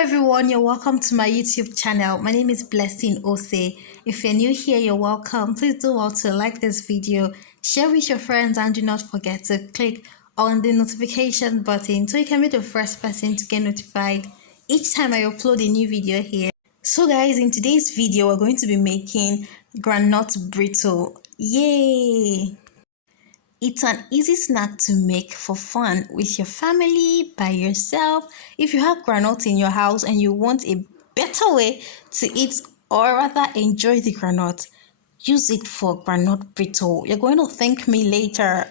everyone, you're welcome to my YouTube channel. My name is Blessing Ose. If you're new here, you're welcome. Please do well to like this video, share with your friends, and do not forget to click on the notification button so you can be the first person to get notified each time I upload a new video here. So guys, in today's video, we're going to be making groundnut brittle. Yay! It's an easy snack to make for fun with your family, by yourself. If you have groundnut in your house and you want a better way to eat or rather enjoy the groundnut, use it for groundnut brittle. You're going to thank me later.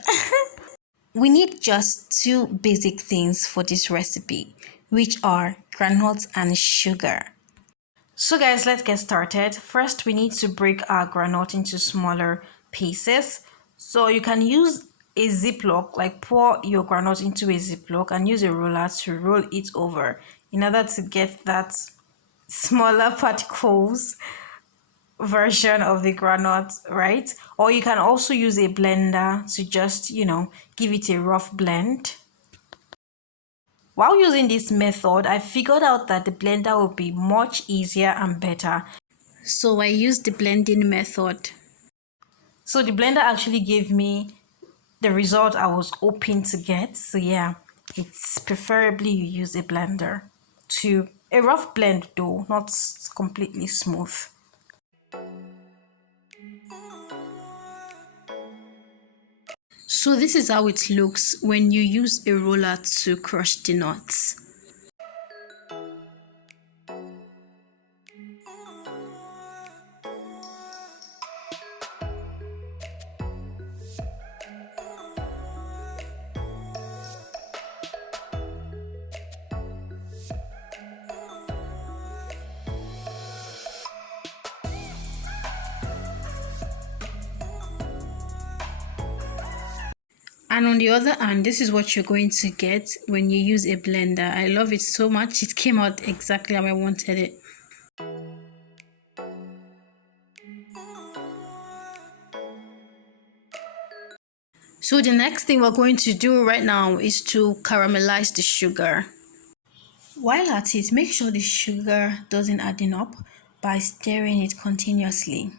We need just two basic things for this recipe, which are groundnuts and sugar. So guys, let's get started. First, we need to break our groundnut into smaller pieces. So you can use a ziplock, like pour your groundnut into a ziplock and use a roller to roll it over in order to get that smaller particles version of the groundnut, right? Or you can also use a blender to just, give it a rough blend. While using this method, I figured out that the blender will be much easier and better. So I used the blending method. So the blender actually gave me the result I was hoping to get. So yeah, it's preferably you use a blender to a rough blend though, not completely smooth. So this is how it looks when you use a roller to crush the nuts. And on the other hand, this is what you're going to get when you use a blender. I love it so much. It came out exactly how I wanted it. So the next thing we're going to do right now is to caramelize the sugar. While at it, make sure the sugar doesn't harden up by stirring it continuously.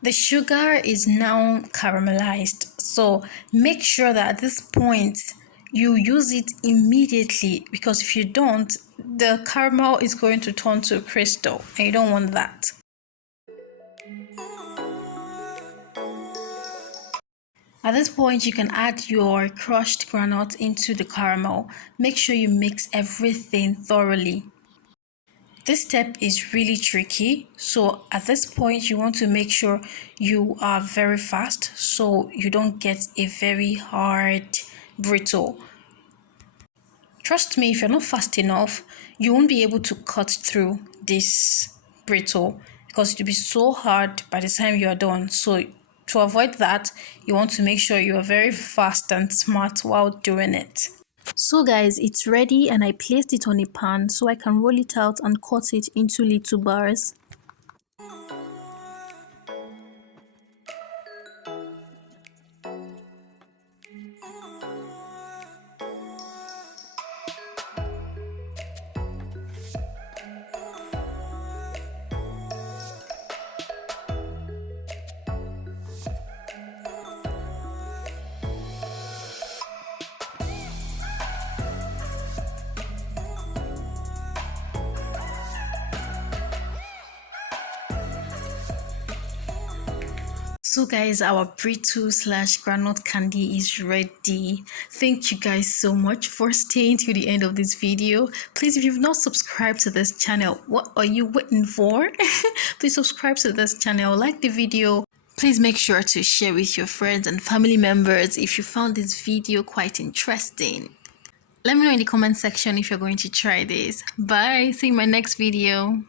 The sugar is now caramelized, so make sure that at this point you use it immediately, because if you don't, the caramel is going to turn to crystal and you don't want that. At this point, you can add your crushed groundnut into the caramel. Make sure you mix everything thoroughly. This step is really tricky, so at this point you want to make sure you are very fast so you don't get a very hard brittle. Trust me, if you're not fast enough, you won't be able to cut through this brittle because it will be so hard by the time you are done. So to avoid that, you want to make sure you are very fast and smart while doing it. So guys, it's ready and I placed it on a pan so I can roll it out and cut it into little bars. So guys, our brittle slash groundnut candy is ready. Thank you guys so much for staying till the end of this video. Please, if you've not subscribed to this channel, what are you waiting for? Please subscribe to this channel, like the video. Please make sure to share with your friends and family members if you found this video quite interesting. Let me know in the comment section if you're going to try this. Bye, see you in my next video.